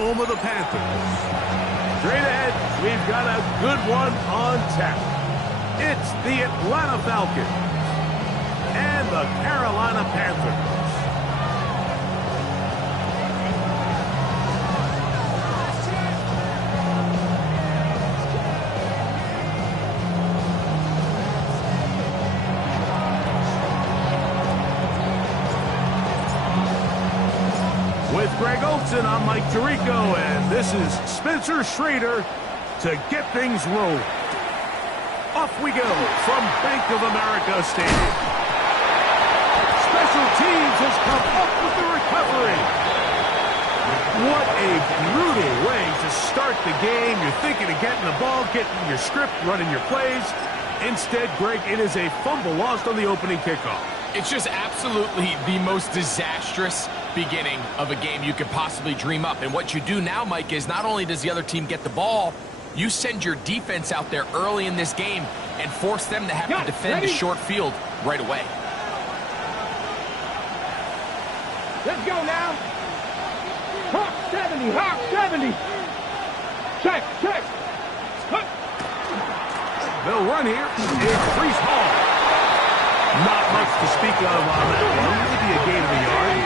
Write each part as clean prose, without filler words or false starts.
home of the Panthers. Straight ahead, we've got a good one on tap. It's the Atlanta Falcons and the Carolina Panthers. With Greg Olson, I'm Mike Tirico, and this is Spencer Schrader to get things rolling. Off we go from Bank of America Stadium. Special Teams has come up with the recovery. What a brutal way to start the game. You're thinking of getting the ball, getting your script, running your plays. Instead, Greg, it is a fumble lost on the opening kickoff. It's just absolutely the most disastrous beginning of a game you could possibly dream up. And what you do now, Mike, is not only does the other team get the ball, you send your defense out there early in this game and force them to have to defend the short field right away. Let's go now. Hawk 70, Hawk 70. Check, check. They'll run here. It's Brees Hall. Not much to speak of on that one. Maybe a gain of a yard.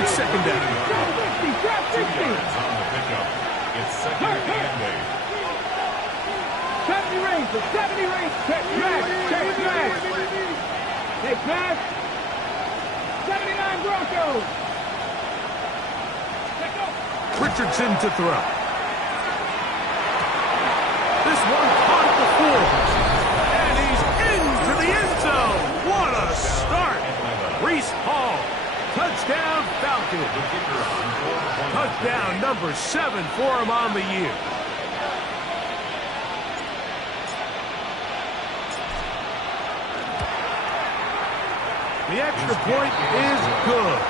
It's second down. 60, 60. On the pickup. It's second and 70 range, 70 range. Check back, check back. Take back. 79 Broncos. Check go. Richardson to throw. This one caught at the 4. And he's into the end zone. What a start. Brees Hall. Touchdown Falcons. Touchdown number 7 for him on the year. The extra point is good.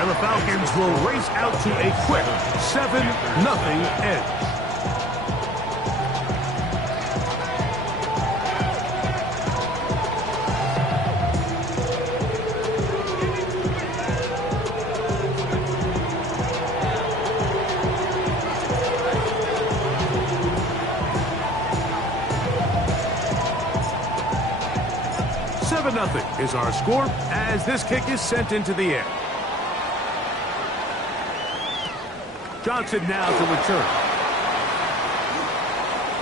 And the Falcons will race out to a quick 7-0 edge. Nothing is our score as this kick is sent into the air. Johnson now to return.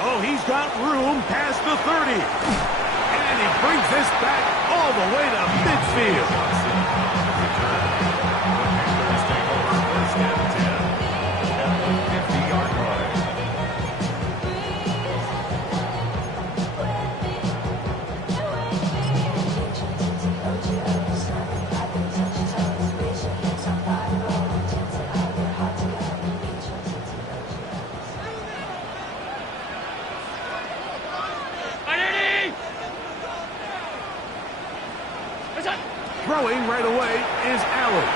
Oh, he's got room past the 30. And he brings this back all the way to midfield. Throwing right away is Allen.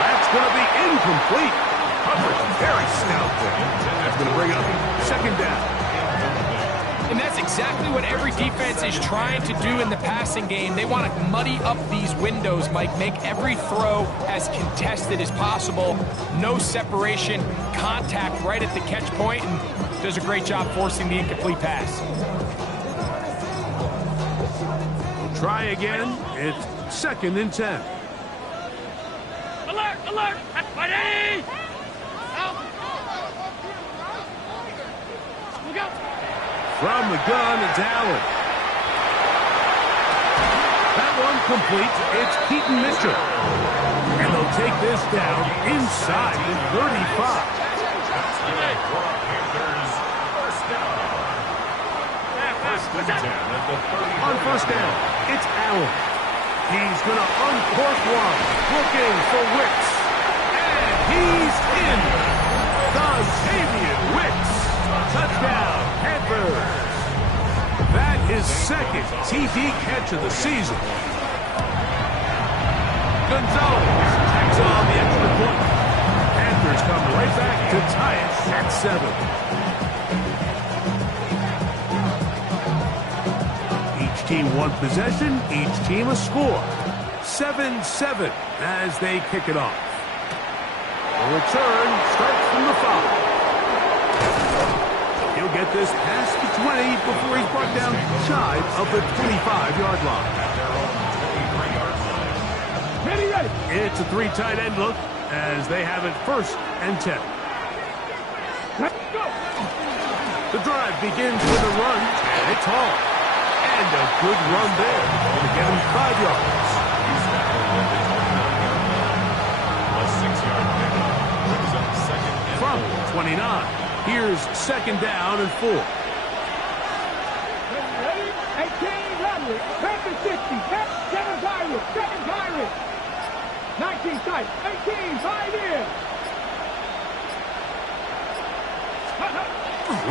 That's going to be incomplete. Coverage very stout there. That's going to bring up second down. And that's exactly what every defense is trying to do in the passing game. They want to muddy up these windows, Mike, make every throw as contested as possible. No separation, contact right at the catch point, and does a great job forcing the incomplete pass. Try again. It's second and 10. Alert, alert. Ready. Look out. From the gun, it's Allen. That one complete. It's Keaton Mitchell. And they'll take this down inside the 35. On first down, it's Allen. He's going to uncork one, looking for Wicks. And he's in. Dontavian Wicks. Touchdown, Panthers. That is second TD catch of the season. Gonzalez tacks on the extra point. Panthers come right back to tie it at 7. Each team one possession, each team a score. 7-7 as they kick it off. The return starts from the 5. He'll get this past the 20 before he's brought down shy of the 25-yard line. Ready, ready. It's a 3 tight end look as they have it 1st and 10. Let's go. The drive begins with a run, and it's Hall. And a good run there. Going to get him 5 yards. A 6-yard pickup. Brings up 2nd and From 4. 29, here's 2nd down and 4. Ready? 18, Lumley. Panther 60. 7 Pirates. 7 Pirates. 19 tight. 18, 5 in.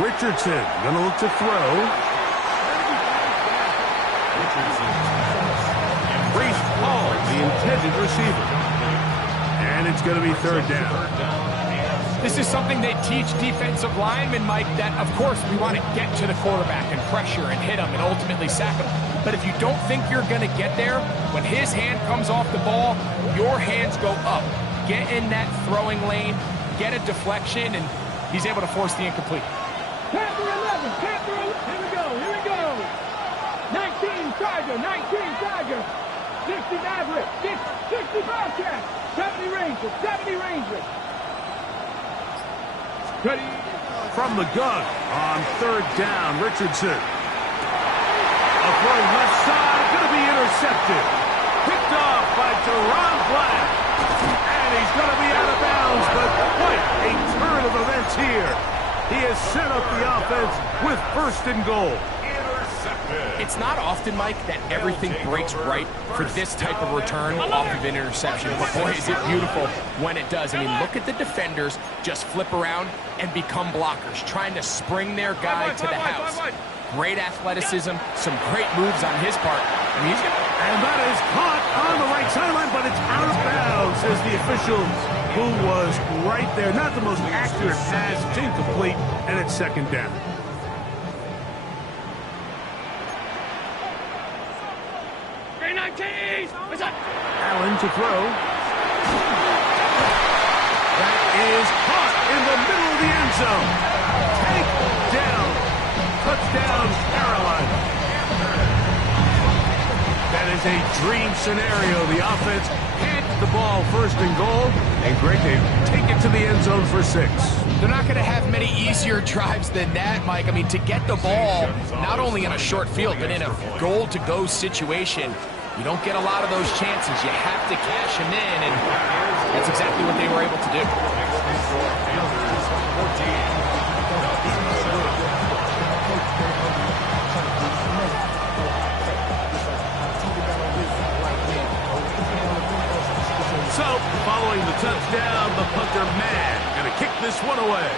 Richardson going to look to throw. Reese Hall, the intended receiver. And it's going to be 3rd down. This is something they teach defensive linemen, Mike, that, of course, we want to get to the quarterback and pressure and hit him and ultimately sack him. But if you don't think you're going to get there, when his hand comes off the ball, your hands go up. Get in that throwing lane, get a deflection, and he's able to force the incomplete. Panther 11. Panther 11. Here we go. Here we go. 19 Tiger. 19 Tiger. 60 Maverick. 60 Bobcat. 70 Ranger. 70 Ranger. Ready. From the gun on 3rd down, Richardson. A throw left side, going to be intercepted. Picked off by Teron Black. And he's going to be out of bounds, but quite a turn of events here. He has set up the offense with 1st and goal. It's not often, Mike, that everything breaks right for this type of return off of an interception. But boy, is it beautiful when it does. I mean, look at the defenders just flip around and become blockers, trying to spring their guy to the house. Great athleticism, some great moves on his part. I mean, and that is caught on the right sideline, but it's out of bounds, says the official, who was right there. Not the most accurate pass, it's incomplete, and it's 2nd down. Allen to throw. That is caught in the middle of the end zone. Take down. Touchdown, Carolina. That is a dream scenario. The offense hit the ball 1st and goal. And Greg, they take it to the end zone for 6. They're not going to have many easier drives than that, Mike. I mean, to get the ball, not only in a short field, but in a goal-to-go situation, you don't get a lot of those chances. You have to cash them in, and that's exactly what they were able to do. So, following the touchdown, the punter man going to kick this one away.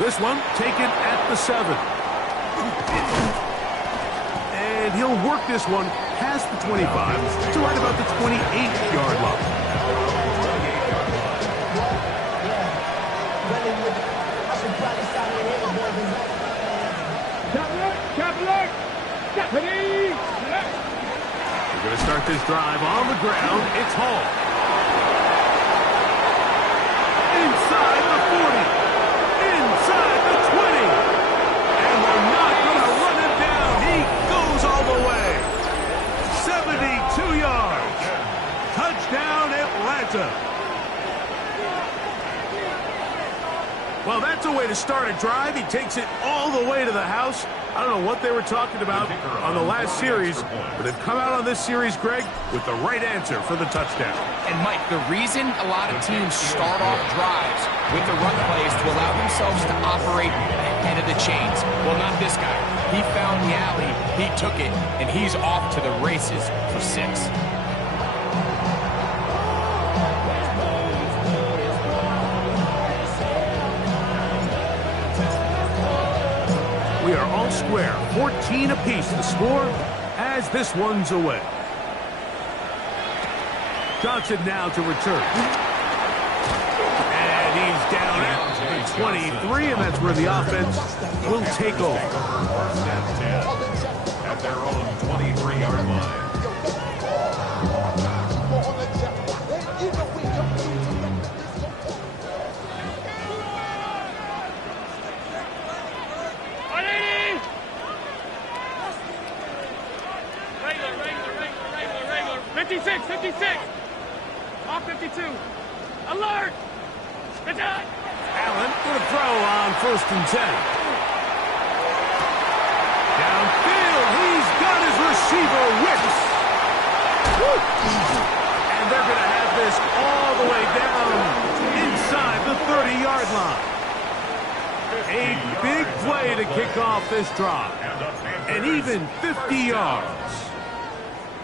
This one taken at the 7. And he'll work this one past the 25 to right about the 28-yard line. We're going to start this drive on the ground. It's Hall. Inside the 40. Inside the 20. And they're not going to run him down. He goes all the way. 72 yards. Touchdown, Atlanta. Well, that's a way to start a drive. He takes it all the way to the house. I don't know what they were talking about on the last series, but they've come out on this series, Greg, with the right answer for the touchdown. And, Mike, the reason a lot of teams start off drives with the run plays to allow themselves to operate ahead of the chains. Well, not this guy. He found the alley, he took it, and he's off to the races for 6. We are all square, 14 apiece the score as this one's away. Johnson now to return. And he's down at 23, and that's where the offense will take over. At their own 23-yard line. 56, 56. Off 52. Alert! Attack! Allen with a throw on 1st and 10. Downfield, he's got his receiver, Wicks. And they're going to have this all the way down inside the 30-yard line. A big play to kick off this drive. And even 50 yards.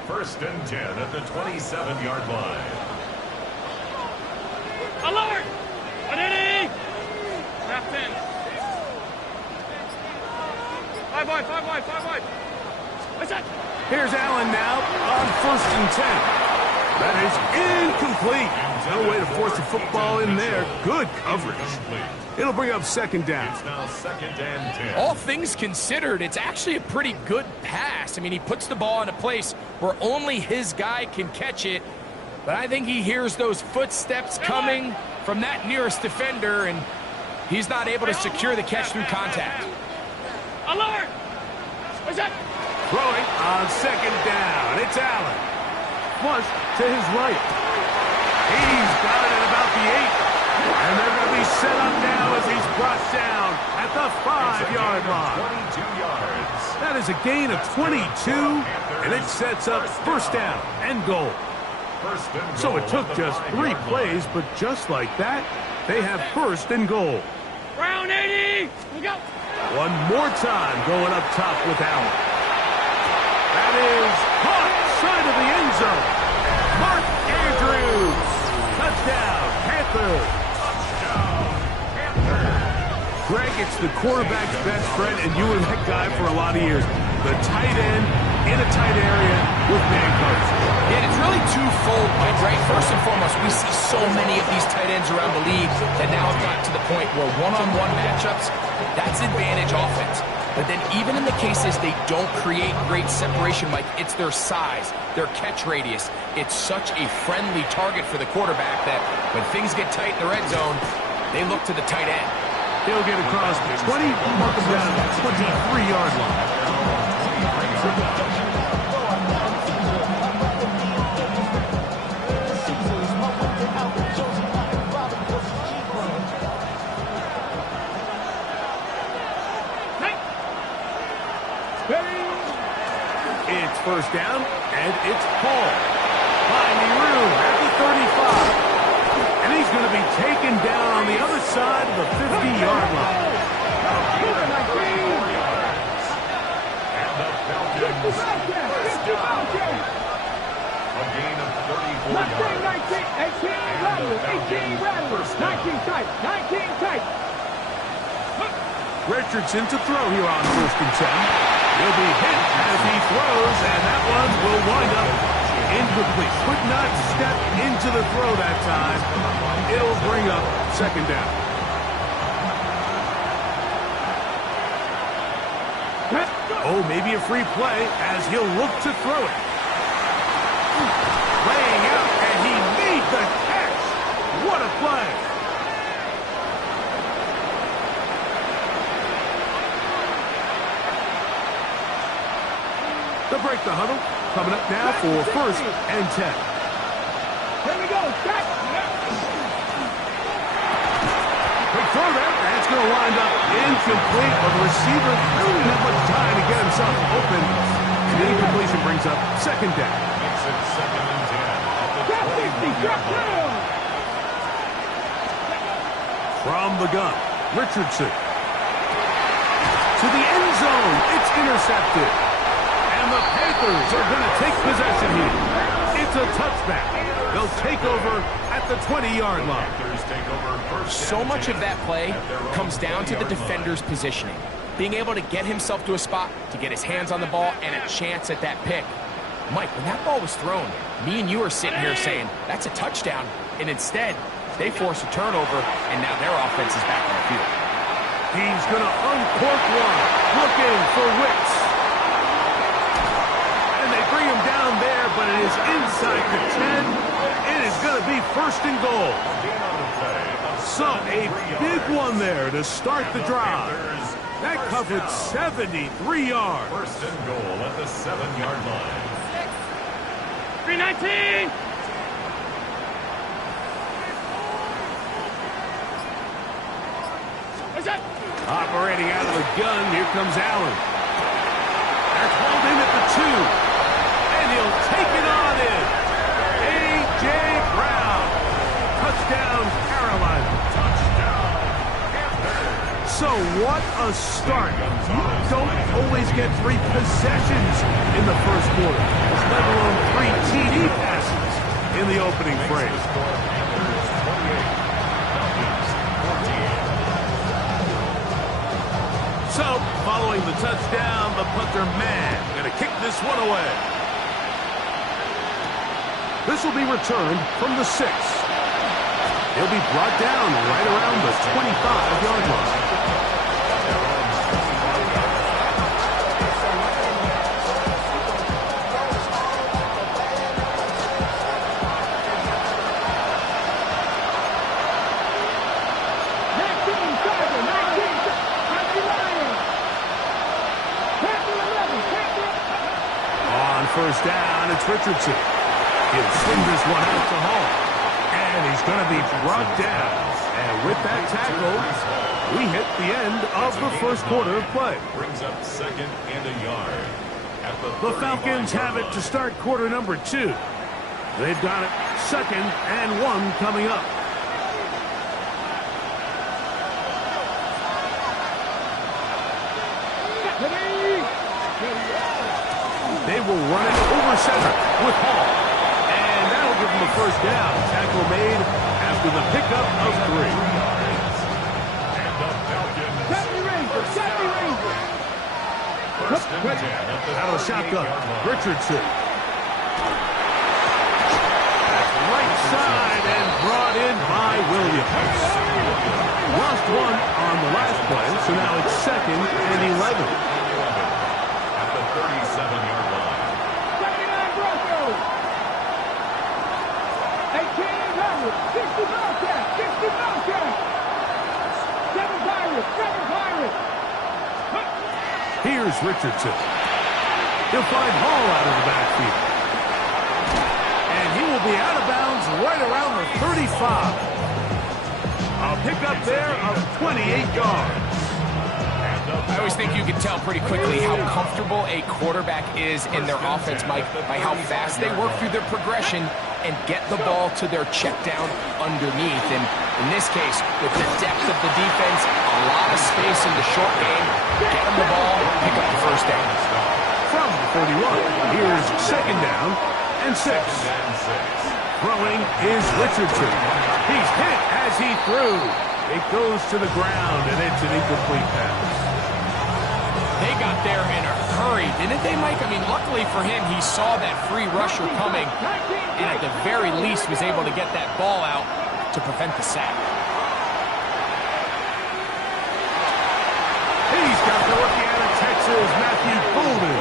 1st and 10 at the 27-yard line. Alert! Ready? Half 10. 5 wide, 5 wide, 5 wide. What's that? Here's Allen now on 1st and 10. That is incomplete. No way to force the football in there. Good coverage. It'll bring up 2nd down. It's now 2nd and 10. All things considered, it's actually a pretty good pass. I mean, he puts the ball in a place where only his guy can catch it. But I think he hears those footsteps coming from that nearest defender, and he's not able to secure the catch through contact. Alert! What's that? Throwing on 2nd down. It's Allen. Flush to his right. He's got it at about the 8. And they're going to be set up now as he's brought down at the 5-yard line. 22 yards. That is a gain of 22, and it sets up 1st down and goal. So it took just 3 plays, but just like that, they have 1st and goal. Round 80! We go! One more time going up top with Allen. That is caught side of the end zone. Mark Andrews. Touchdown, Panthers. Greg, it's the quarterback's best friend, and you were that guy for a lot of years. The tight end in a tight area with man coverage. Yeah, and it's really twofold, Mike, right? First and foremost, we see so many of these tight ends around the league that now have gotten to the point where one-on-one matchups, that's advantage offense. But then even in the cases they don't create great separation, Mike, it's their size, their catch radius. It's such a friendly target for the quarterback that when things get tight in the red zone, they look to the tight end. He'll get across the 20, mark him down at the 23-yard line. It's 1st down, and it's Paul. Finding room at the 35. And he's going to be taken down on the other side of the 50-yard line. And the Falcons a gain of 34 yards. 18 rattlers, 19 tight, 19 tight. Richardson to throw here on 1st and 10. He'll be hit as he throws, and that one will wind up incomplete. Could not step into the throw that time. It'll bring up 2nd down. Oh, maybe a free play as he'll look to throw it. Laying out, and he made the catch. What a play. To break the huddle, coming up now for 1st and 10. Here we go, check. Quick throw there. That's going to wind up incomplete, but the receiver really didn't have much time to get himself open. And the incompletion brings up 2nd down. Makes it 2nd and 10 at the Drop 50, drop 20-yard line. down. From the gun, Richardson. To the end zone. It's intercepted. And the Panthers are going to take possession here. It's a touchback. They'll take over at the 20-yard line. So much of that play comes down to the defender's positioning. Being able to get himself to a spot, to get his hands on the ball, and a chance at that pick. Mike, when that ball was thrown, me and you are sitting here saying, that's a touchdown. And instead, they force a turnover, and now their offense is back on the field. He's going to uncork one. Looking for Wicks. And they bring him down there, but it is inside the 10. It is going to be 1st and goal. So a big one there to start the drive. That covered 73 yards. 1st and goal at the 7-yard line. 319. Operating out of the gun, here comes Allen. That's hauled in at the 2. And he'll take it on in. A.J. Brown. Touchdown, Carolina. So what a start. You don't always get 3 possessions in the first quarter, let alone 3 TD passes in the opening frame. So, following the touchdown, the punter man going to kick this one away. This will be returned from the 6. He'll be brought down right around the 25-yard line. First down, it's Richardson. He'll swing this one out to Hall. And he's going to be brought down. And with that tackle, we hit the end of the first quarter of play. Brings up 2nd and a yard. At The Falcons have it to start quarter number 2. They've got it 2nd and 1 coming up. They will run it over center with Hall. And that'll give them a first down. Tackle made after the pickup of 3. And the Falcons. 70 Rangers, 70 Rangers. First and 10 at the Out of shotgun, 38-yard line. Richardson. Right side and brought in by Williams. Lost one on the last play, so now it's 2nd and 11. At the 37-yard line. 79 Broncos. 18 Pirates, 60 Bobcats, 60 Bobcats. 7 Pirates, 7 Pirates. Here's Richardson. He'll find Hall out of the backfield. And he will be out of bounds right around the 35. A pickup there of 28 yards. I always think you can tell pretty quickly how comfortable a quarterback is in their offense, Mike, by how fast they work through their progression and get the ball to their check down underneath. And in this case, with the depth of the defense, a lot of space in the short game, get them the ball, pick up the first down. From the 31, here's 2nd down and 6. Throwing is Richardson. He's hit as he threw. It goes to the ground, and it's an incomplete pass. They got there in a hurry, didn't they, Mike? I mean, luckily for him, he saw that free rusher coming, and at the very least was able to get that ball out to prevent the sack. He's got the rookie out of Texas, Matthew Golden.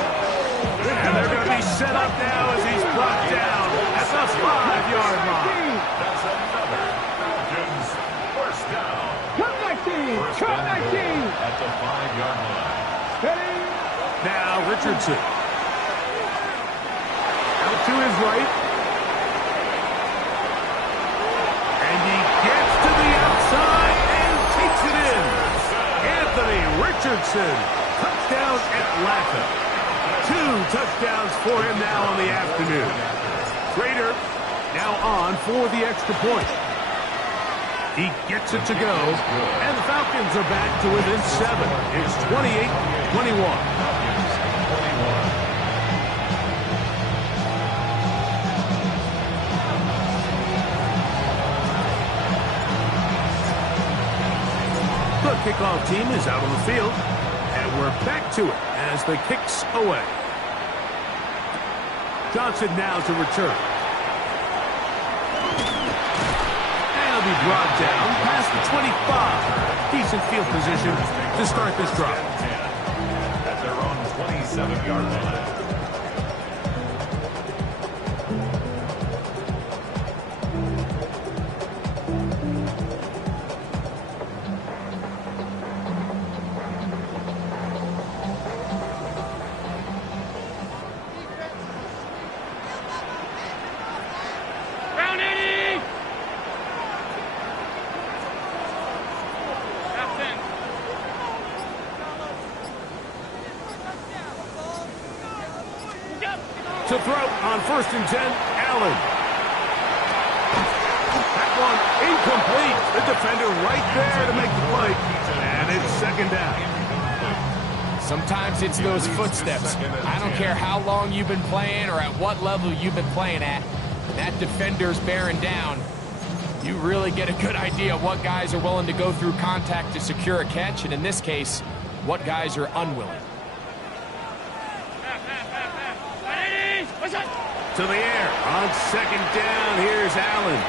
And they're going to be set up now as he's brought down at the 5-yard line. That's another Falcons first down. Come 19, First come and 19. goal at the 5-yard line. Ready? Now Richardson. Out to his right. And he gets to the outside and takes it in. Anthony Richardson. Touchdown Atlanta. 2 touchdowns for him now in the afternoon. Trader now on for the extra point. He gets it to go, and the Falcons are back to within 7. It's 28-21. The kickoff team is out on the field, and we're back to it as the kick's away. Johnson now to return. Be brought down past the 25. Decent field position to start this drive. At their own 27-yard line. first and 10, Allen. That one incomplete. The defender right there to make the play. And it's second down. Sometimes it's those footsteps. I don't care how long you've been playing or at what level you've been playing at. That defender's bearing down. You really get a good idea of what guys are willing to go through contact to secure a catch, and in this case, what guys are unwilling. To the air on second down. Here's Allen.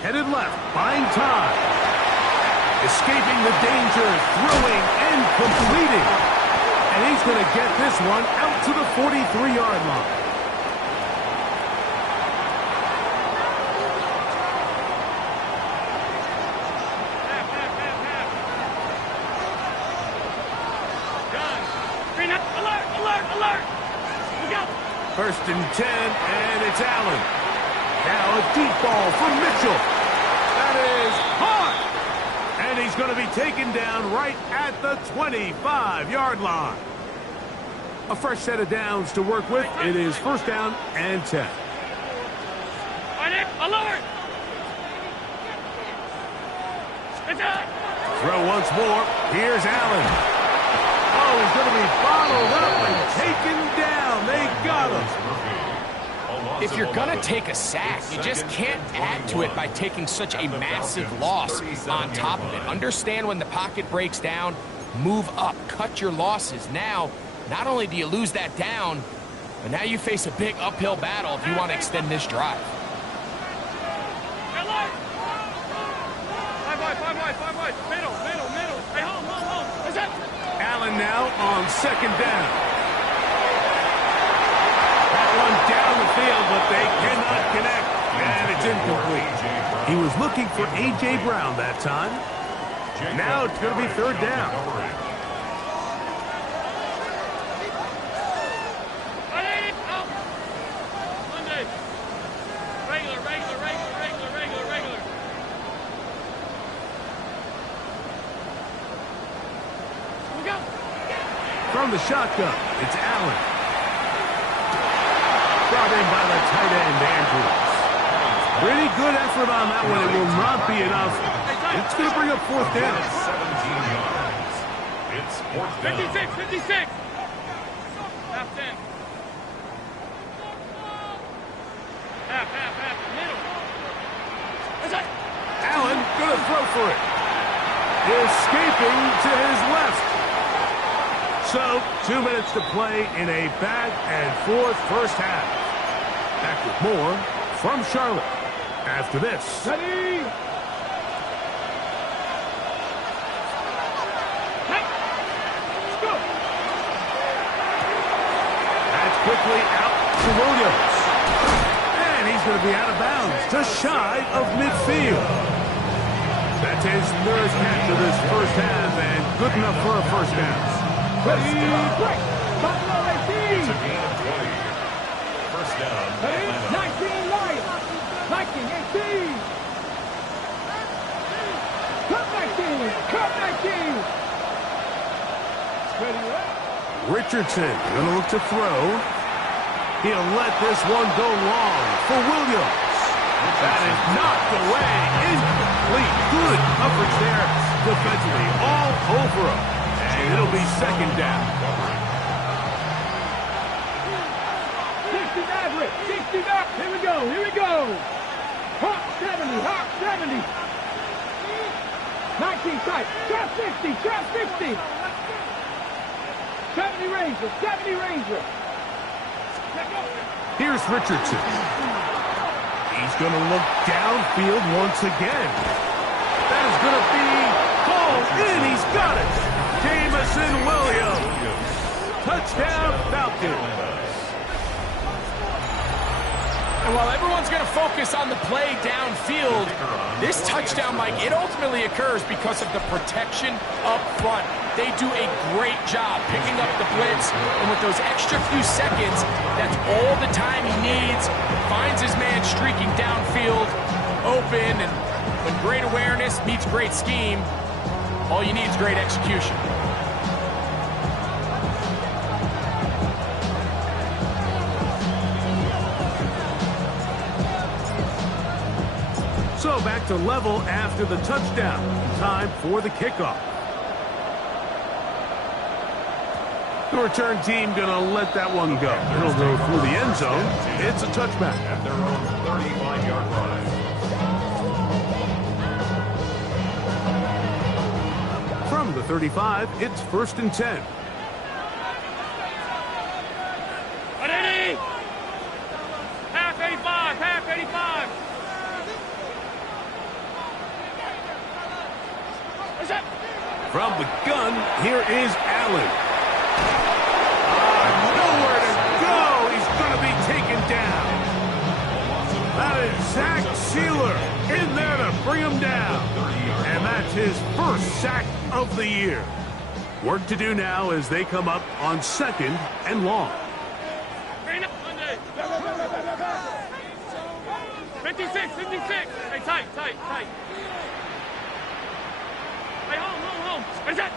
Headed left, buying time. Escaping the danger, throwing and completing. And he's going to get this one out to the 43-yard line. First and 10, and it's Allen. Now a deep ball from Mitchell. That is hard. And he's going to be taken down right at the 25-yard line. A fresh set of downs to work with. It is first down and 10. Alert! Throw once more. Here's Allen. Oh, he's going to be bottled up and taken down. They got him. If you're going to take a sack, you just can't add to it by taking such a massive loss on top of it. Understand when the pocket breaks down, move up, cut your losses. Now, not only do you lose that down, but now you face a big uphill battle if you want to extend this drive. Five wide. Middle. Hey, hold. What's that? Allen now on second down. That one down the field, but they cannot connect. And it's incomplete. He was looking for A.J. Brown that time. Now it's going to be third down. From the shotgun, it's Allen. Brought in by the tight end, Andrews. Pretty good effort on that one. It will not be enough. It's going to bring up fourth down. 17 yards. It's fourth down. 56. Half 10. Half. Middle. Allen going to throw for it. Escaping to his left. So, 2 minutes to play in a back-and-forth first half. Back with more from Charlotte after this. Ready? Go. That's quickly out to Williams. And he's going to be out of bounds, just shy of midfield. That's his third catch of this first half, and good enough for a first down. Ready, break. Buffalo AC. It's a gain of 20. First down. Ready, 19 Lions. 19 AC. Cut 19. Ready, right? Richardson going to look to throw. He'll let this one go long for Williams. That is knocked away. Incomplete. Good coverage there defensively. All over him. And it'll be second down. 69, Rick. 69. Here we go. Hawk 70. 19 tight. Trap 60. 70 Ranger. Here's Richardson. He's going to look downfield once again. That is going to be called in. He's got it. Jamison Williams. Touchdown, Falcons. And while everyone's going to focus on the play downfield, this touchdown, Mike, it ultimately occurs because of the protection up front. They do a great job picking up the blitz, and with those extra few seconds, that's all the time he needs. Finds his man streaking downfield, open, and when great awareness meets great scheme, all you need is great execution. So back to level after the touchdown. Time for the kickoff. The return team going to let that one go. It'll go through the end zone. It's a touchback. At their own 35-yard line. From the 35, it's 1st and 10. Half 85, half 85. From the gun, here is Allen. Nowhere to go. He's going to be taken down. That is Zach Sealer in there to bring him down. And that's his first sack of the year. Work to do now as they come up on 2nd and long. 56, 56. Hey, tight. Hey, home. What is that?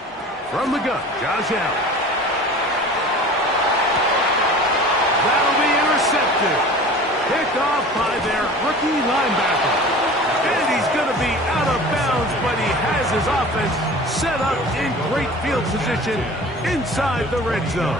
From the gun, Josh Allen. That'll be intercepted. Picked off by their rookie linebacker. And he's going to be out of bounds, but he has his offense set up in great field position inside the red zone.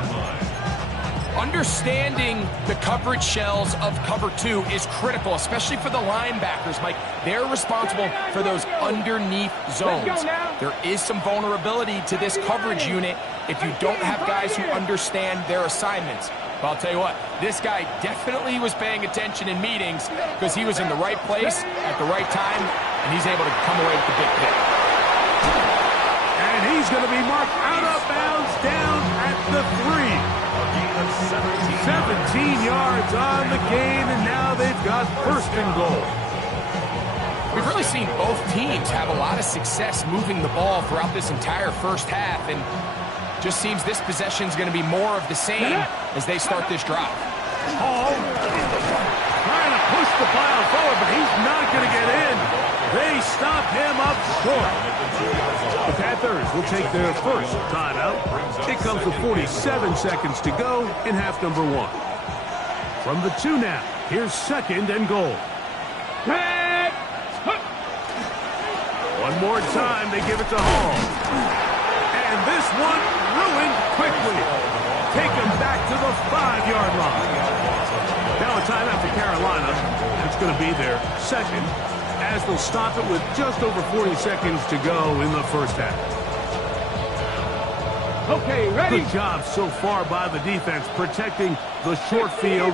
Understanding the coverage shells of cover 2 is critical, especially for the linebackers, Mike. They're responsible for those underneath zones. There is some vulnerability to this coverage unit if you don't have guys who understand their assignments. But I'll tell you what, this guy definitely was paying attention in meetings because he was in the right place at the right time, and he's able to come away with the big pick. And he's going to be marked out of bounds down at the 3. 17 yards on the gain, and now they've got 1st and goal. We've really seen both teams have a lot of success moving the ball throughout this entire first half, and just seems this possession is going to be more of the same as they start this drive. Hall trying to push the pile forward, but he's not going to get in. They stop him up short. The Panthers will take their first timeout. It comes with 47 seconds to go in half number 1. From the 2 now, here's 2nd and goal. One more time, they give it to Hall. And this one ruined quickly. Take him back to the 5-yard line. Now a timeout for Carolina. It's going to be their 2nd, as they'll stop it with just over 40 seconds to go in the first half. Okay, ready? Good job so far by the defense protecting the short field.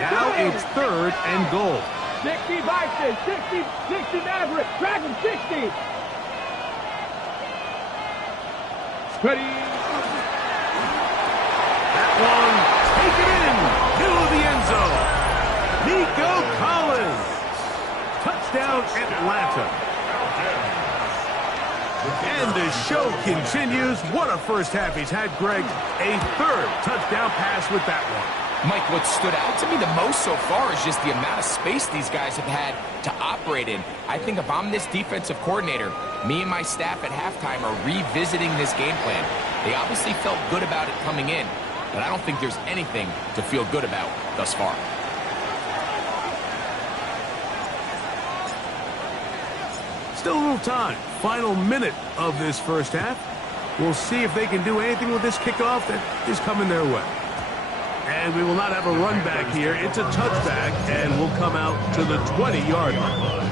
Now it's 3rd and goal. 60 Vikings, 60 Maverick, Dragon 60. Ready? That one taken in, middle of the end zone. Nico Collins. Touchdown, Atlanta. And the show continues. What a first half he's had, Greg. A 3rd touchdown pass with that one. Mike, what stood out to me the most so far is just the amount of space these guys have had to operate in. I think if I'm this defensive coordinator, me and my staff at halftime are revisiting this game plan. They obviously felt good about it coming in, but I don't think there's anything to feel good about thus far. Still a little time. Final minute of this first half. We'll see if they can do anything with this kickoff that is coming their way. And we will not have a run back here. It's a touchback, and we'll come out to the 20-yard line.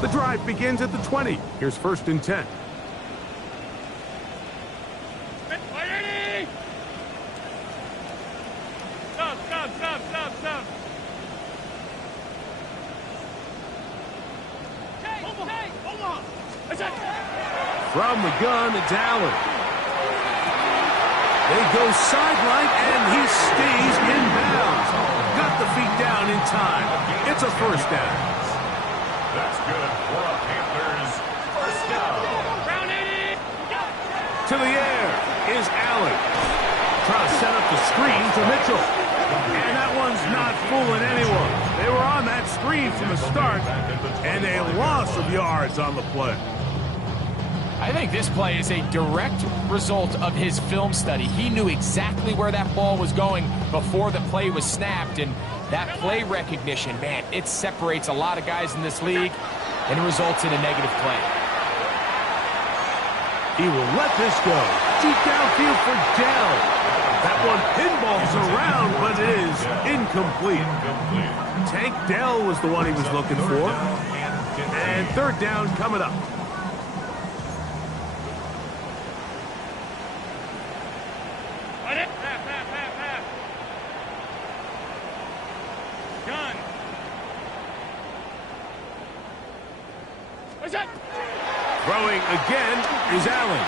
The drive begins at the 20. Here's 1st and 10. Stop. From the gun, it's Allen. They go sideline, and he stays in bounds. Got the feet down in time. It's a 1st down. That's good for a Panthers 1st down. To the air is Allen. Trying to set up the screen to Mitchell. And that one's not fooling anyone. They were on that screen. screen from the start, and a loss of yards on the play. I think this play is a direct result of his film study. He knew exactly where that ball was going before the play was snapped, and that play recognition, man, it separates a lot of guys in this league, and it results in a negative play. He will let this go. Deep downfield for Dell. That one pinballs around, but it is incomplete. Tank Dell was the one he was looking for. And third down coming up. Throwing again is Allen.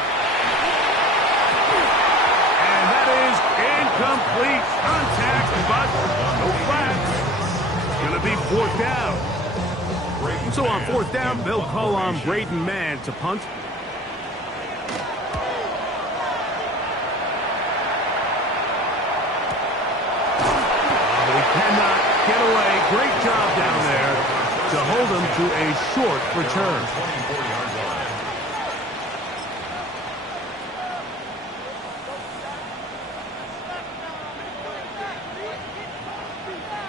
And that is incomplete. Contact, but no flags. Going to be fourth down. So on fourth down, they'll call on Braden Mann to punt. He cannot get away. Great job down there to hold him to a short return.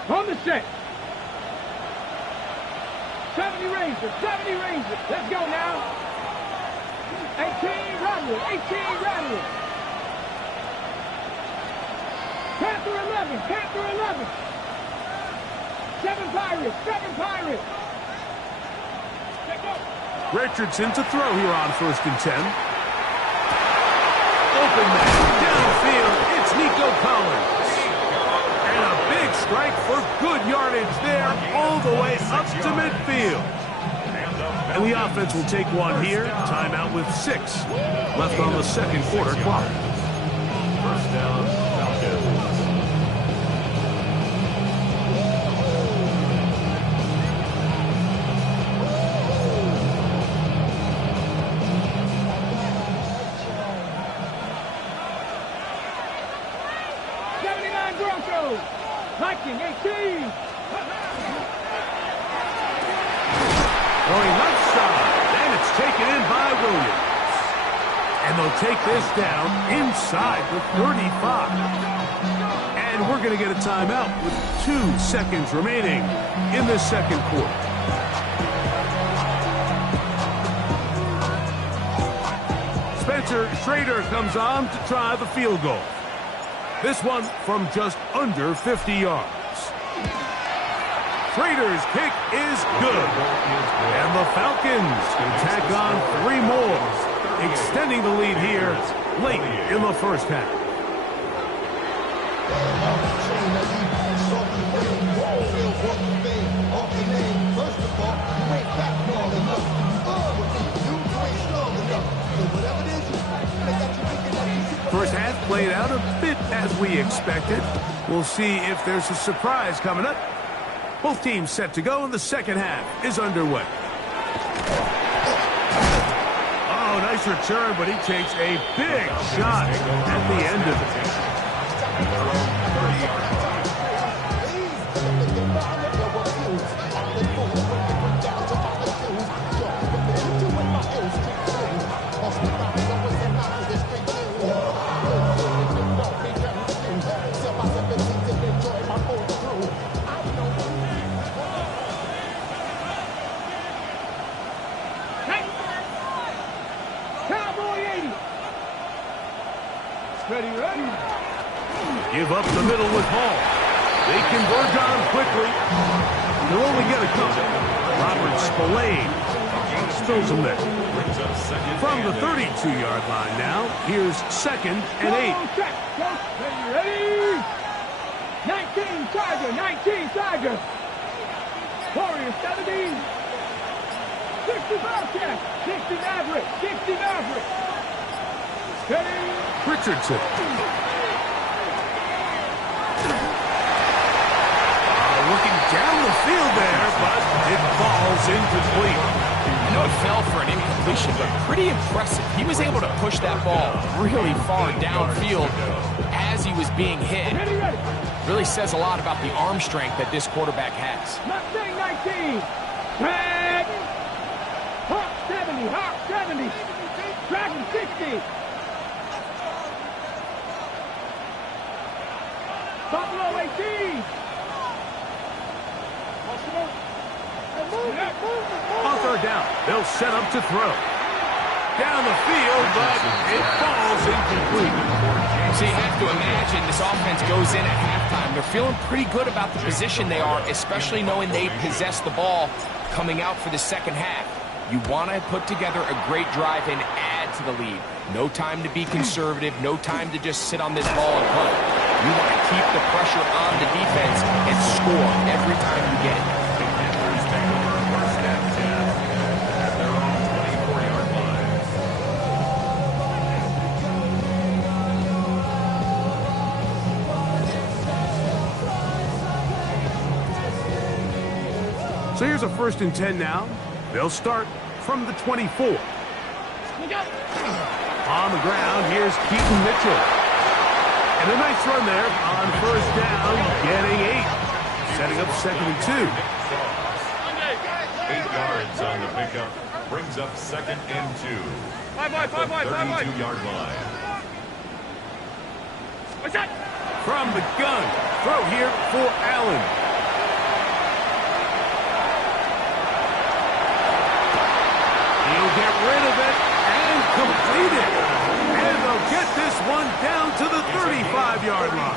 On the set. 70 Rangers, 70 Rangers. Let's go now. 18 Rattlers, 18 Rattlers. Panther 11, Panther 11. 7 Pirates, 7 Pirates. Richardson to throw here on 1st and 10. Open man, downfield, it's Nico Collins. And a big strike for good yardage there, all the way up to midfield. And the offense will take one here. Timeout with 6 left on the second quarter clock. First down, Falcons. Viking 18. Going left side, and it's taken in by Williams. And they'll take this down inside the 35. And we're going to get a timeout with 2 seconds remaining in the second quarter. Spencer Schrader comes on to try the field goal. This one from just under 50 yards. Schrader's kick is good. And the Falcons can tack on 3 more, extending the lead here late in the first half. First half played out a bit as we expected. We'll see if there's a surprise coming up. Both teams set to go, and the second half is underway. Oh, nice return, but he takes a big shot at the end of it. Ready. Give up the middle with Hall. They converge on him quickly. They'll only get a couple. Robert Spillane spills them there. From the 32-yard line now, here's 2nd and 8. Ready. 19 Tiger, 19 Tiger. Warrior 70. 60 Bobcat, 60 Maverick, 60 Maverick. Ready. Richardson. Looking down the field there, but it falls incomplete. I know it fell for an incompletion, but pretty impressive. He was able to push that ball really far downfield as he was being hit. Ready. Really says a lot about the arm strength that this quarterback has. Mustang 19. Drag. Hawk 70. Hawk 70. Dragon 60. Buffalo 18. On third down, they'll set up to throw. Down the field, but it falls incomplete. So you have to imagine this offense goes in at halftime. They're feeling pretty good about the position they are, especially knowing they possess the ball coming out for the second half. You want to put together a great drive and add to the lead. No time to be conservative, no time to just sit on this ball and punt. You want to keep the pressure on the defense and score every time you get it. So here's a 1st and 10 now. They'll start from the 24. On the ground, here's Keaton Mitchell. And a nice run there on 1st down, getting 8. Setting up 2nd and 2. 8 yards on the pickup. Brings up 2nd and 2. 32-yard line. From the gun, throw here for Allen. He'll get rid of it and complete it. And they'll get this one down to the 35-yard line.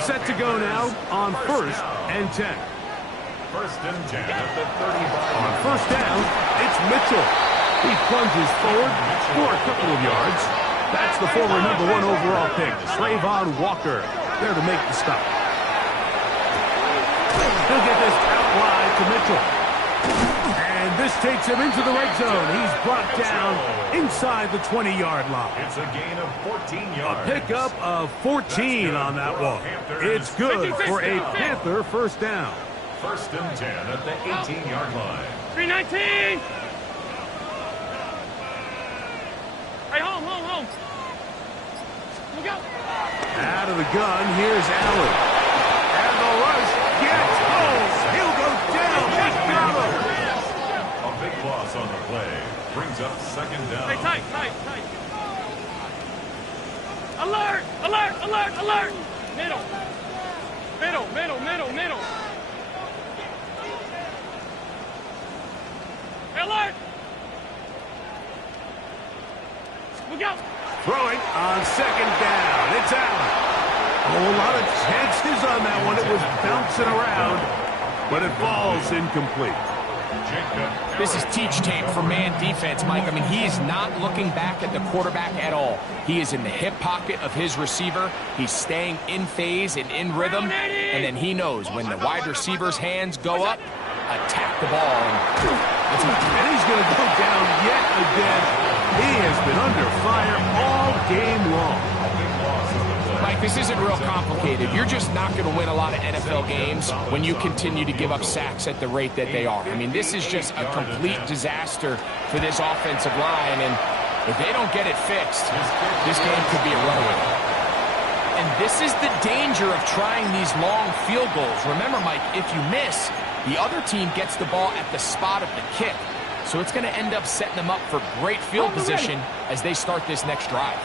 Set to go now on 1st and 10. 1st and 10 at the 35. On 1st down, it's Mitchell. He plunges forward for a couple of yards. That's the former #1 overall pick, Trayvon Walker, there to make the stop. He'll get this out wide to Mitchell. And this takes him into the red zone. He's brought down inside the 20-yard line. It's a gain of 14 yards. A pickup of 14 on that one. It's good for a Panther 1st down. 1st and 10 at the 18-yard line. 319. Hey, home. Look out. Out of the gun, here's Allen. And the rush gets home. He'll go down. They got him. A big loss on the play. Brings up 2nd down. Hey, tight. Alert. Middle. Alert. Look out. Throwing on 2nd down. It's Allen. A whole lot of chances on that one. It was bouncing around, but it falls incomplete. This is teach tape for man defense, Mike. I mean, he is not looking back at the quarterback at all. He is in the hip pocket of his receiver. He's staying in phase and in rhythm. And then he knows when the wide receiver's hands go up, attack the ball. And he's going to go down yet again. He has been under fire all game long. Mike, this isn't real complicated. You're just not going to win a lot of NFL games when you continue to give up sacks at the rate that they are. I mean, this is just a complete disaster for this offensive line, and if they don't get it fixed, this game could be a runaway. And this is the danger of trying these long field goals. Remember, Mike, if you miss, the other team gets the ball at the spot of the kick. So it's going to end up setting them up for great field position as they start this next drive.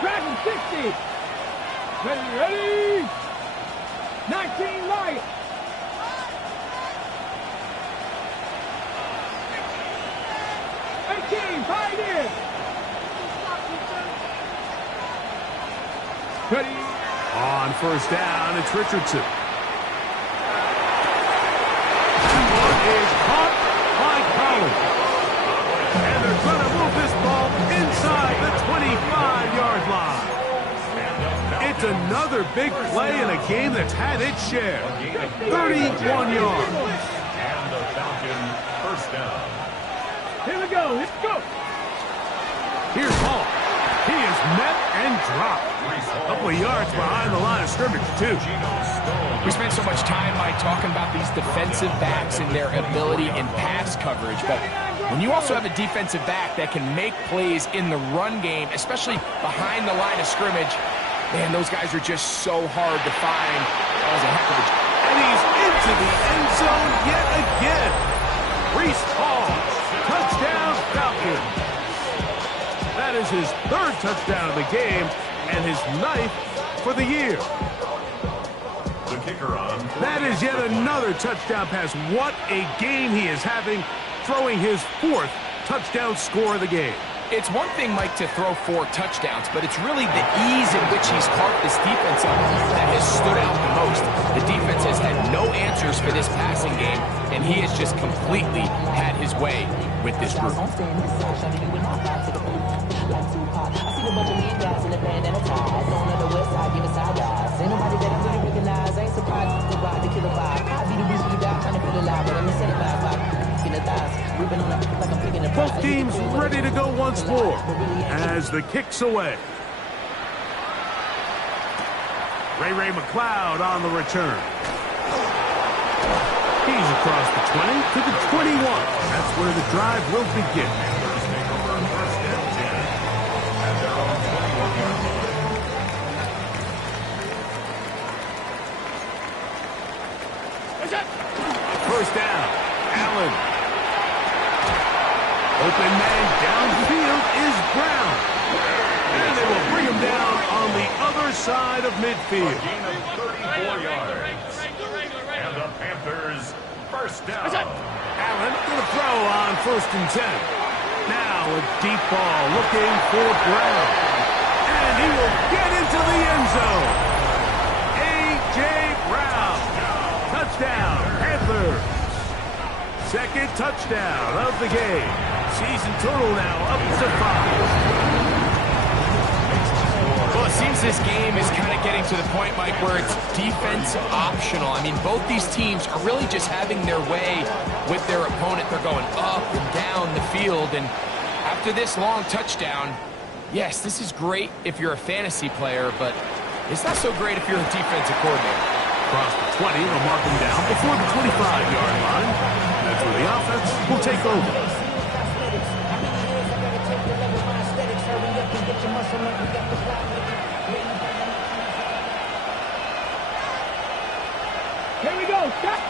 Dragon 60. Ready. 19 light. Pioneer. Ready. On 1st down, it's Richardson. Is caught by Collins. And they're going to move this ball inside the 25-yard line. It's another big play in a game that's had its share. 31 yards. And the Falcon 1st down. Here we go. Let's go. Here's Hall. He is met and dropped. A couple of yards behind the line of scrimmage, too. We spent so much time, Mike, talking about these defensive backs and their ability in pass coverage, but when you also have a defensive back that can make plays in the run game, especially behind the line of scrimmage, Man, those guys are just so hard to find. That was a heck of a job. And he's into the end zone yet again. Breece Hall, touchdown Falcons. That is his third touchdown of the game and his 9th for the year. The kicker on. That is yet another touchdown pass. What a game he is having, throwing his 4th touchdown score of the game. It's one thing, Mike, to throw 4 touchdowns, but it's really the ease in which he's carved this defense up that has stood out the most. The defense has had no answers for this passing game, and he has just completely had his way with this group. Both teams ready to go once more as the kick's away. Ray McLeod on the return. He's across the 20 to the 21. That's where the drive will begin. Panthers take over on 1st and 10 at their own 21-yard line. First down, Allen. Open man downfield is Brown. And they will bring him down on the other side of midfield. A gain of 34 yards. And the Panthers first down. Allen going to throw on 1st and 10. Now a deep ball looking for Brown. And he will get into the end zone. A.J. Brown. Touchdown, Panthers. 2nd touchdown of the game. Season total now up to 5. Well, it seems this game is kind of getting to the point, Mike, where it's defense optional. I mean, both these teams are really just having their way with their opponent. They're going up and down the field, and after this long touchdown, yes, this is great if you're a fantasy player, but it's not so great if you're a defensive coordinator. Across the 20, they'll mark him down before the 25-yard line. That's where the offense will take over. Here we go. Stop.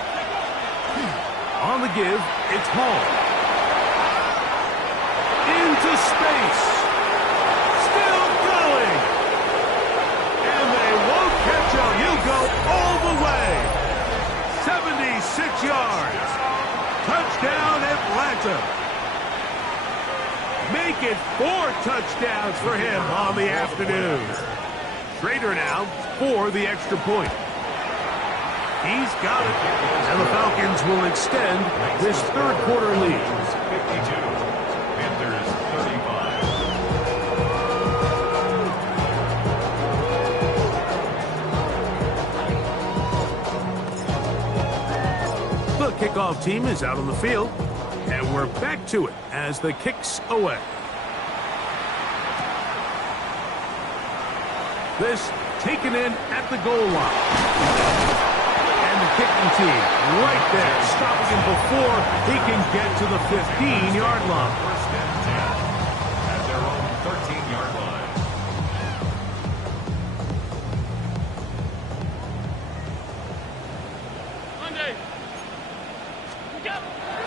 On the give, it's Hall. Into space. Still going. And they won't catch him. He'll go all the way. 76 yards. Touchdown, Atlanta. Make it 4 touchdowns for him on the afternoon. Schrader now for the extra point. He's got it. And the Falcons will extend this 3rd quarter lead. 52. Panthers 35. The kickoff team is out on the field. And we're back to it as the kick's away. This taken in at the goal line. And the kicking team right there, stopping him before he can get to the 15-yard line. 1st and 10 at their own 13-yard line.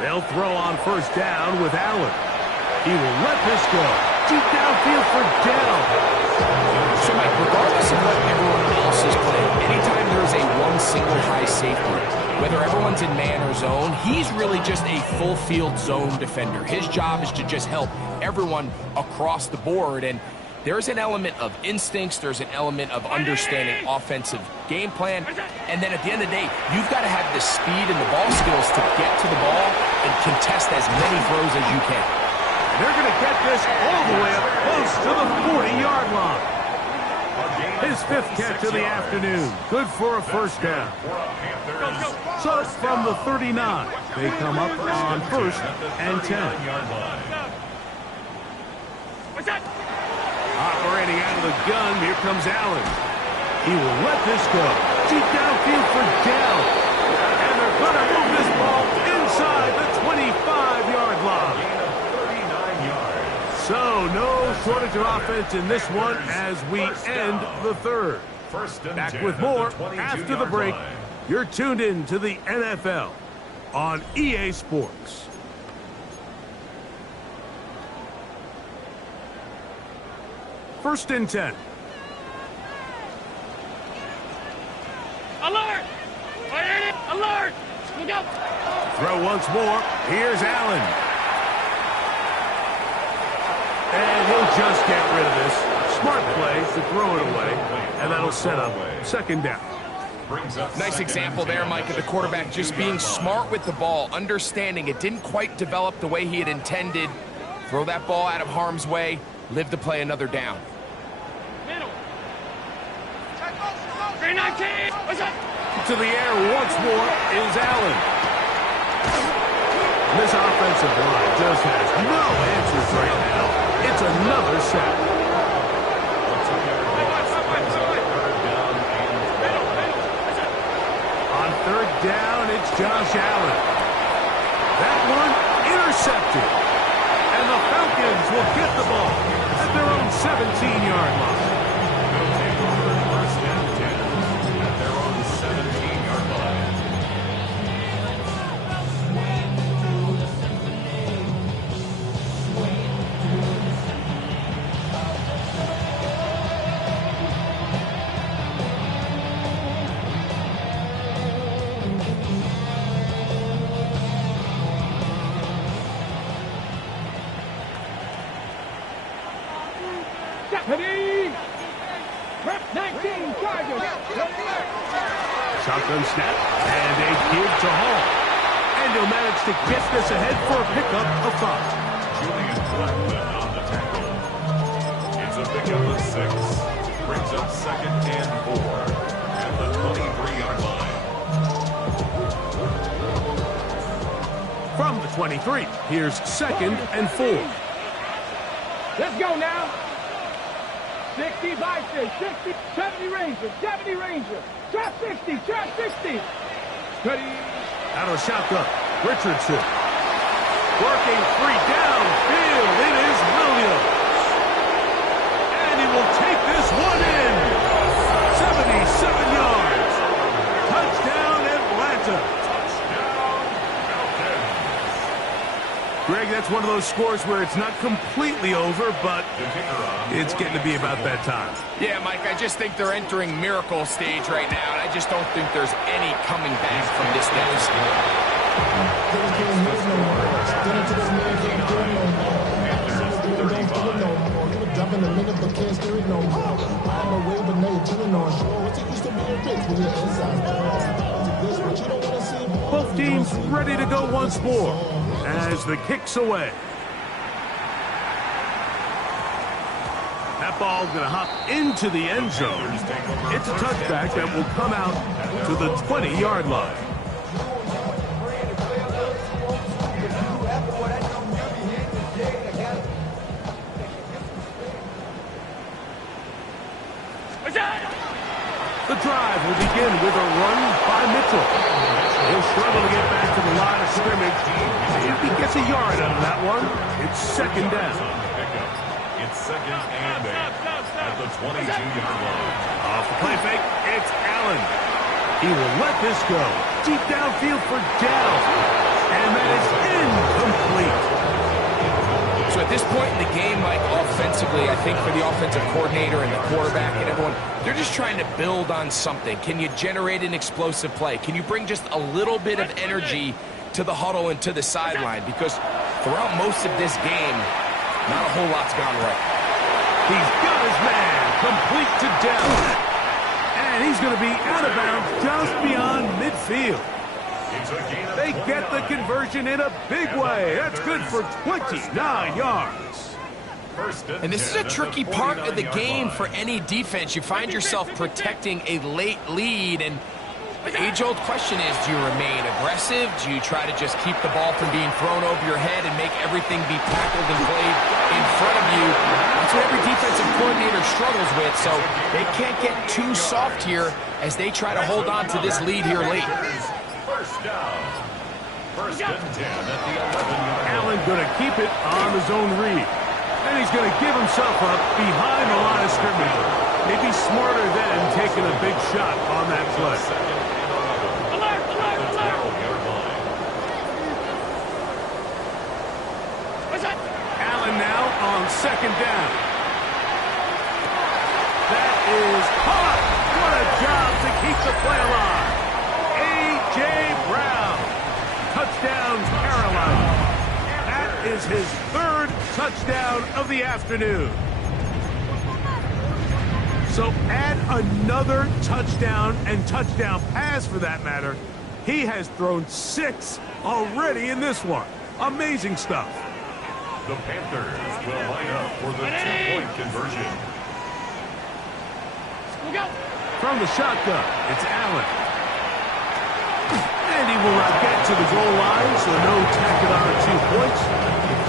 They'll throw on 1st down with Allen. He will let this go. Deep downfield for Dell. So, Mike, regardless of what everyone else is playing, anytime there's a one single high safety, whether everyone's in man or zone, he's really just a full field zone defender. His job is to just help everyone across the board, and there's an element of instincts, there's an element of understanding offensive game plan, and then at the end of the day, you've got to have the speed and the ball skills to get to the ball and contest as many throws as you can. They're going to get this all the way up close to the 40-yard line. His 5th catch of the afternoon. Good for a 1st down. So from the 39, they come up on 1st and 10. Operating out of the gun, here comes Allen. He will let this go. Deep downfield for Dell. And they're going to move this ball inside the 25-yard line. So no shortage of offense in this one as we end the third. Back with more after the break. You're tuned in to the NFL on EA Sports. First and 10. Alert! Alert! Look out! Throw once more. Here's Allen. And he'll just get rid of this. Smart play to throw it away. And that'll set up second down. Nice example there, Mike, of the quarterback just being smart with the ball, understanding it didn't quite develop the way he had intended. Throw that ball out of harm's way, live to play another down. Middle. 319. What's up? To the air once more is Allen. This offensive line just has no answers right now. It's another sack. On third down, it's Josh Allen. That one intercepted. And the Falcons will get the ball at their own 17-yard line. First and 10 at their own 17-yard line. Deputy! Rep 19, Chargers! Shotgun snap, and a give to Hall. And he'll manage to get this ahead for a pickup of 5. Julian Blackman on the tackle. It's a pickup of 6. Brings up second and 4 at the 23-yard line. From the 23, here's second and 4. Let's go now! 60 by 60, 70 Ranger, 70 Ranger. Trap 60, trap 60. Ready. Out of shotgun, Richardson. Working 3 downfield, it is Williams. And he will take this one in. 77 yards. Touchdown, Atlanta. Greg, that's one of those scores where it's not completely over, but it's getting to be about that time. Yeah, Mike, I just think they're entering miracle stage right now, and I just don't think there's any coming back from this Both teams ready to go once more as the kick's away. That ball going to hop into the end zone. It's a touchback that will come out to the 20-yard line. The drive will begin with a run by Mitchell. He'll struggle to get back to the line of scrimmage. If he gets a yard out of that one, it's second down. It's second and 8 at the 22-yard line. Off the play fake, it's Allen. He will let this go. Deep downfield for Dell. And that is incomplete. So at this point in the game, Mike, offensively, I think for the offensive coordinator and the quarterback and everyone, they're just trying to build on something. Can you generate an explosive play? Can you bring just a little bit of energy to the huddle and to the sideline? Because throughout most of this game, not a whole lot's gone right. He's got his man complete to Dell. And he's going to be out of bounds just beyond midfield. They get the conversion in a big way. That's good for 29 yards. And this is a tricky part of the game for any defense. You find yourself protecting a late lead, and the age-old question is, do you remain aggressive? Do you try to just keep the ball from being thrown over your head and make everything be tackled and played in front of you? That's what every defensive coordinator struggles with, so they can't get too soft here as they try to hold on to this lead here late. First down. First and 10 at the 11-yard line. Allen going to keep it on his own read. And he's going to give himself up behind the line of scrimmage. He'd be smarter than taking a big shot on that play. Alert, alert, alert. What's that? Allen now on second down. That is caught. What a job to keep the play alive. A.J. Brown. Touchdown, Carolina. That is his third touchdown of the afternoon. So add another touchdown and touchdown pass for that matter. He has thrown 6 already in this one. Amazing stuff. The Panthers will line up for the 2-point conversion. Look out. From the shotgun, it's Allen. And he will not get to the goal line, so no tack it on 2 points.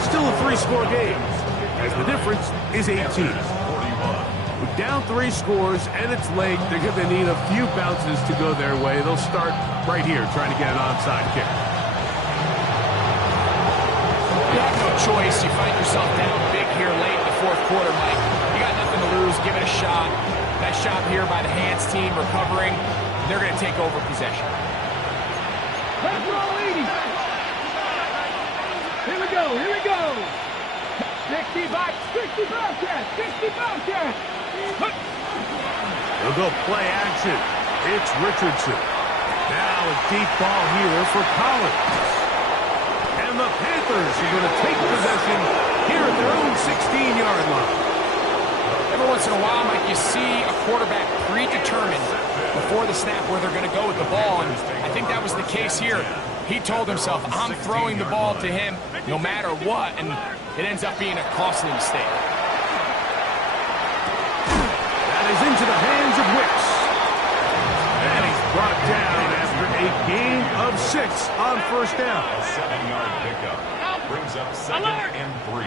Still a 3-score game, as the difference is 18. With down 3 scores and it's late, they're going to need a few bounces to go their way. They'll start right here, trying to get an onside kick. You have no choice. You find yourself down big here late in the fourth quarter, Mike. You got nothing to lose. Give it a shot. Nice job here by the hands team recovering. They're going to take over possession. Let's roll 80. Here we go, here we go. 65, 65 catch, 65 catch. They'll go play action. It's Richardson. Now a deep ball here for Collins. And the Panthers are going to take possession here at their own 16-yard line. Every once in a while, Mike, you see a quarterback predetermined before the snap where they're going to go with the ball, and I think that was the case here. He told himself, I'm throwing the ball to him no matter what, and it ends up being a costly mistake. That is into the hands of Wicks. And he's brought down after a gain of 6 on first down. A 7-yard pickup brings up 2nd and 3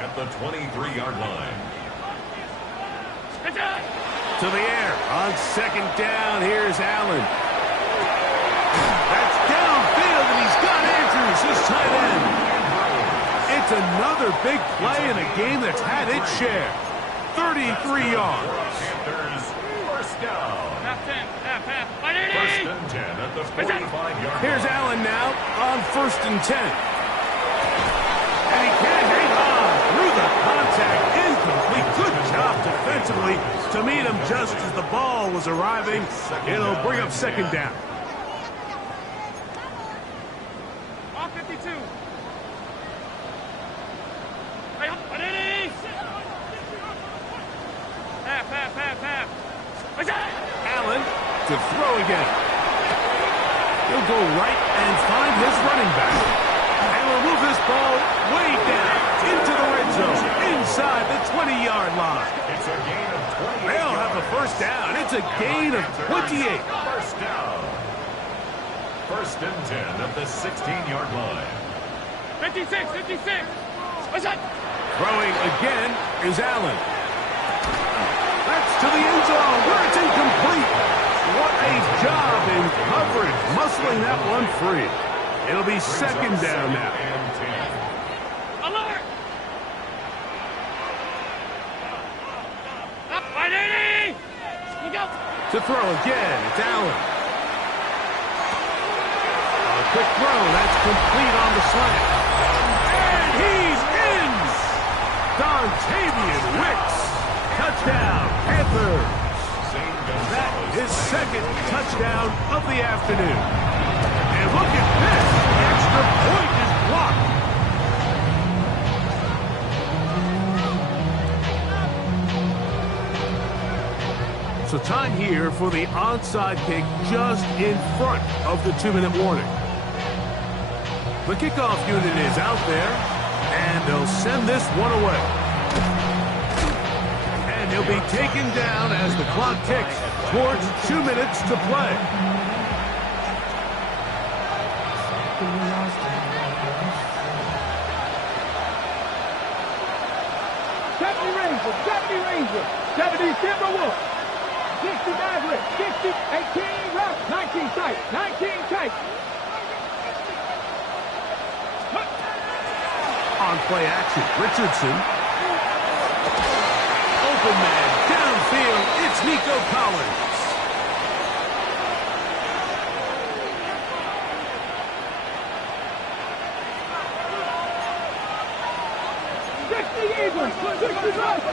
at the 23-yard line. To the air on second down. Here's Allen. That's downfield, and he's got Andrews, his tight end. It's another big play in a game that's had its share. 33 yards. Panthers first down. Half 10, half. First and 10 at the 45-yard Here's line. Allen now on first and 10. And he can't hang on through the contact. Incomplete. Good job defensively to meet him just as the ball was arriving. It'll bring up second down. Off 52. Half. Allen to throw again. He'll go right and find his running back. And will move this ball way down into the red zone, inside the 20-yard line. It's a gain of 28 They'll have a first down. It's a gain of 28. First down. First and 10 at the 16-yard line. 56. What's that? Throwing again is Allen. That's to the end zone where it's incomplete. What a job in coverage, muscling that one free. It'll be second down now. Alert! Up, 180! You go! To throw again, it's Allen. A quick throw, that's complete on the slant. And he's in! Dontavian Wicks. Touchdown, Panthers. That is second touchdown of the afternoon. And look at this. The extra point is blocked. So time here for the onside kick just in front of the 2-minute warning. The kickoff unit is out there, and they'll send this one away. And he'll be taken down as the clock ticks towards 2 minutes to play. Ranger, 70 Timberwolf, 69 Rick, 60, 18 Rough, 19 tight, 19 tight. On play action, Richardson. open man. Downfield, it's Nico Collins. 60 Eagles, 60 Bucks,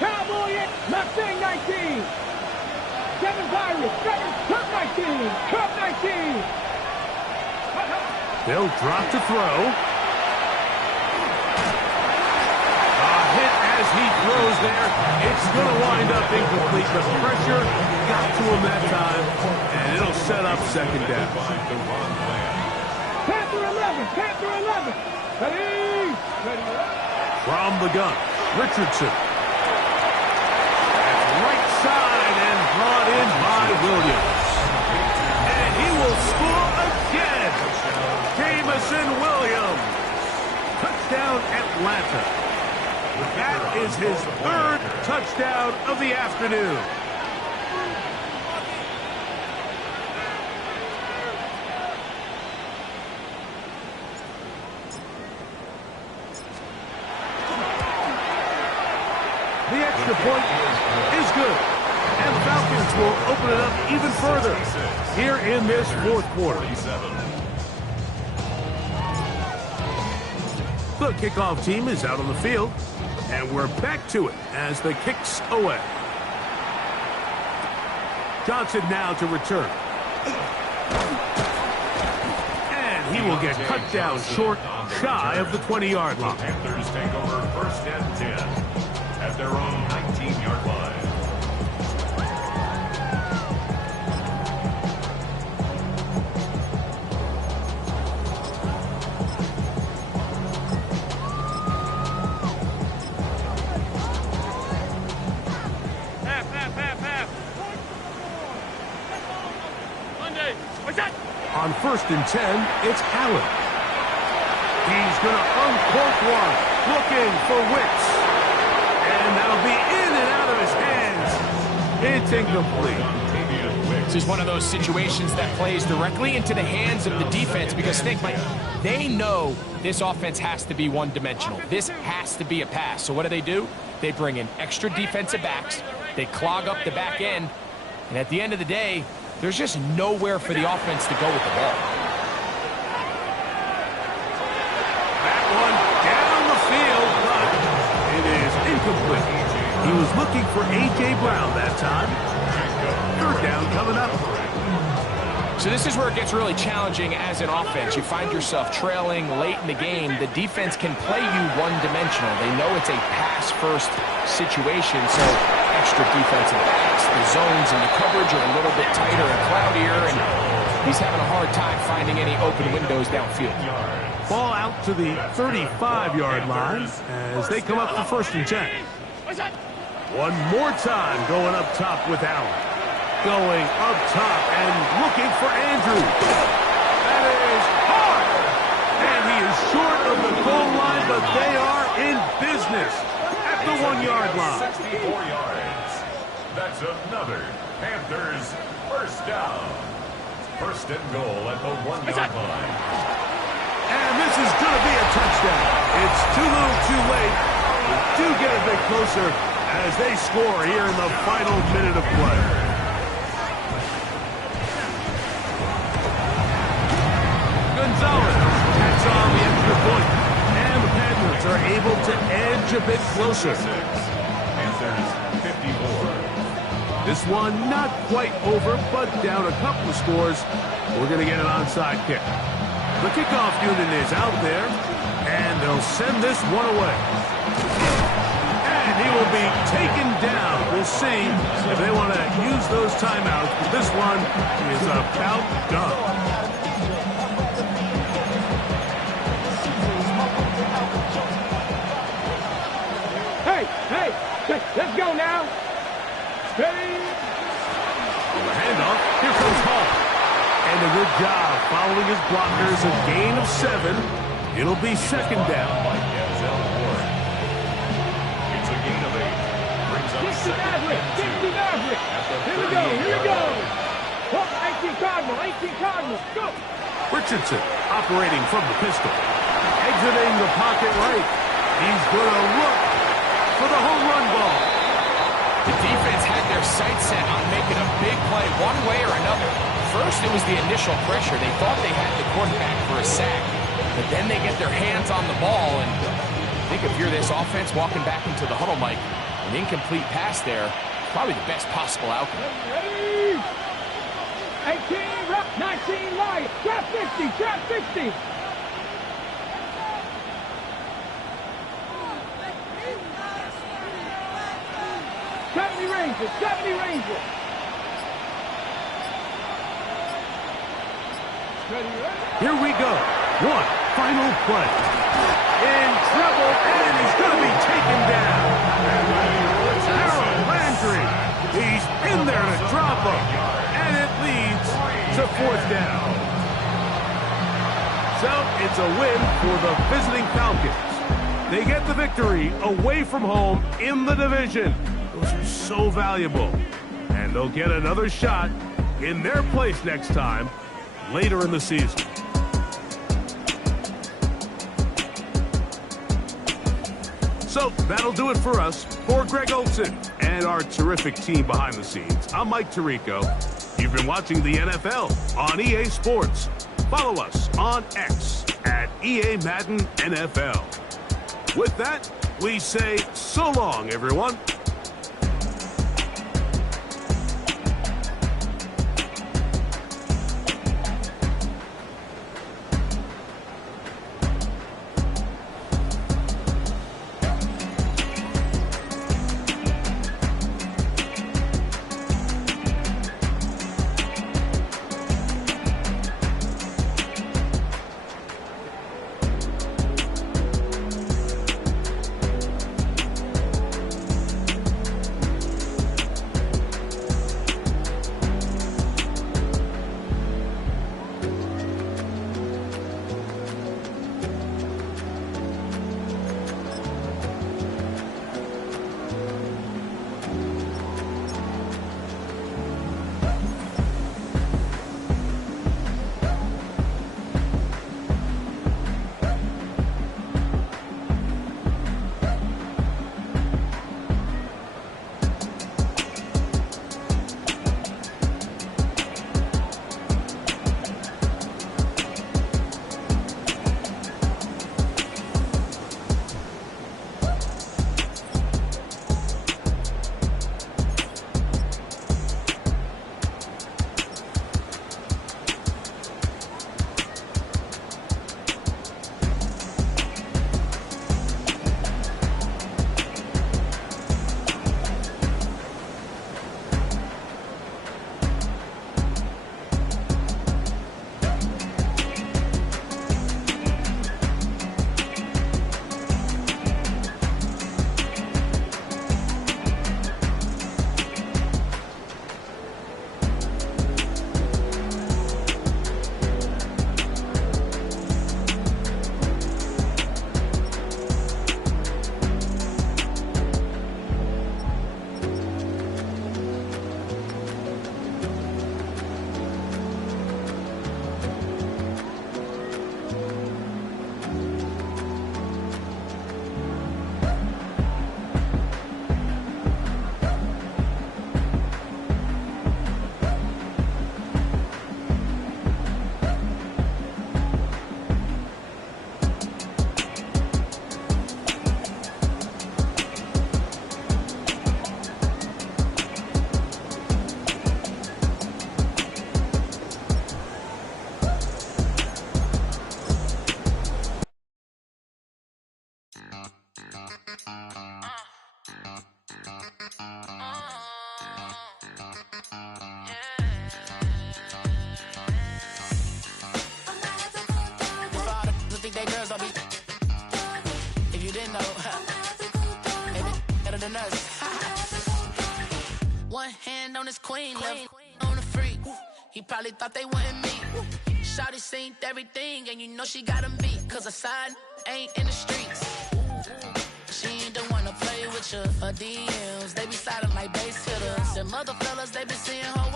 Cowboy, Mustang 19. 7 Pirates, 7, Cup 19, Cup 19. They'll drop to throw. A hit as he throws there. It's going to wind up incomplete. The pressure got to him that time, and it'll set up second down. Panther 11, Panther 11. Ready? Ready. From the gun, Richardson. That's right side and brought in by Williams. And he will score again. Jamison Williams. Touchdown, Atlanta. That is his 3rd touchdown of the afternoon. The extra point is good. And the Falcons will open it up even further here in this 4th quarter. The kickoff team is out on the field, and we're back to it as the kick's away. Johnson now to return. And he will get cut down short, shy of the 20-yard line. Panthers take over 1st and 10 at their own 19-yard line. On 1st and 10, it's Allen. He's going to uncork one, looking for Wicks. And that'll be in and out of his hands. It's incomplete. This is one of those situations that plays directly into the hands of the defense because, think, Mike, they know this offense has to be one-dimensional. This has to be a pass. So what do? They bring in extra defensive backs. They clog up the back end. And at the end of the day, there's just nowhere for the offense to go with the ball. That one down the field, but it is incomplete. He was looking for A.J. Brown that time. 3rd down coming up. So this is where it gets really challenging as an offense. You find yourself trailing late in the game. The defense can play you one-dimensional. They know it's a pass-first situation, so extra defensive backs, the zones and the coverage are a little bit tighter and cloudier, and he's having a hard time finding any open windows downfield. Ball out to the 35-yard line as they come up for 1st and 10. One more time going up top with Allen. Going up top and looking for Andrews. That is hard. And he is short of the goal line, but they are in business at the 1-yard line. 64 yards. That's another Panthers 1st down. 1st and goal at the 1-yard line. And this is going to be a touchdown. It's too little too late. We do get a bit closer as they score here in the final minute of play. Gonzalez tacks on the extra point, and the Panthers are able to edge a bit closer. Panthers 54. This one not quite over, but down a couple of scores. We're going to get an onside kick. The kickoff unit is out there, and they'll send this one away. And he will be taken down. We'll see if they want to use those timeouts, but this one is about done. Hey, let's go now. Steady. On the handoff, here comes Hall. And a good job following his blockers, a gain of 7. It'll be 2nd down. It's a gain of 8. Brings up 2nd and 2. Here we go. 18 Cardinals, go. Richardson operating from the pistol. Exiting the pocket right. He's going to look for the home run ball. The defense had their sights set on making a big play one way or another. First, it was the initial pressure. They thought they had the quarterback for a sack, but then they get their hands on the ball, and I think if you're this offense walking back into the huddle, Mike, an incomplete pass there, probably the best possible outcome. Ready? 18, rock, 19, light, trap 50, trap 50. Rangers, 70 Rangers. Here we go. One final play. In trouble, and he's going to be taken down. Harold Landry. He's in there to drop him. And it leads to 4th down. So it's a win for the visiting Falcons. They get the victory away from home in the division. Those are so valuable. And they'll get another shot in their place next time later in the season. So that'll do it for us. For Greg Olson and our terrific team behind the scenes, I'm Mike Tirico. You've been watching the NFL on EA Sports. Follow us on X at EA Madden NFL. With that, we say so long, everyone. One hand on his queen, left on the freak. He probably thought they wouldn't meet. Shawty seen everything, and you know she got him beat. Cause her side ain't in the streets. She ain't the one to play with you. Her DMs, they be sliding like base hitters. And mother fellas, they be seeing her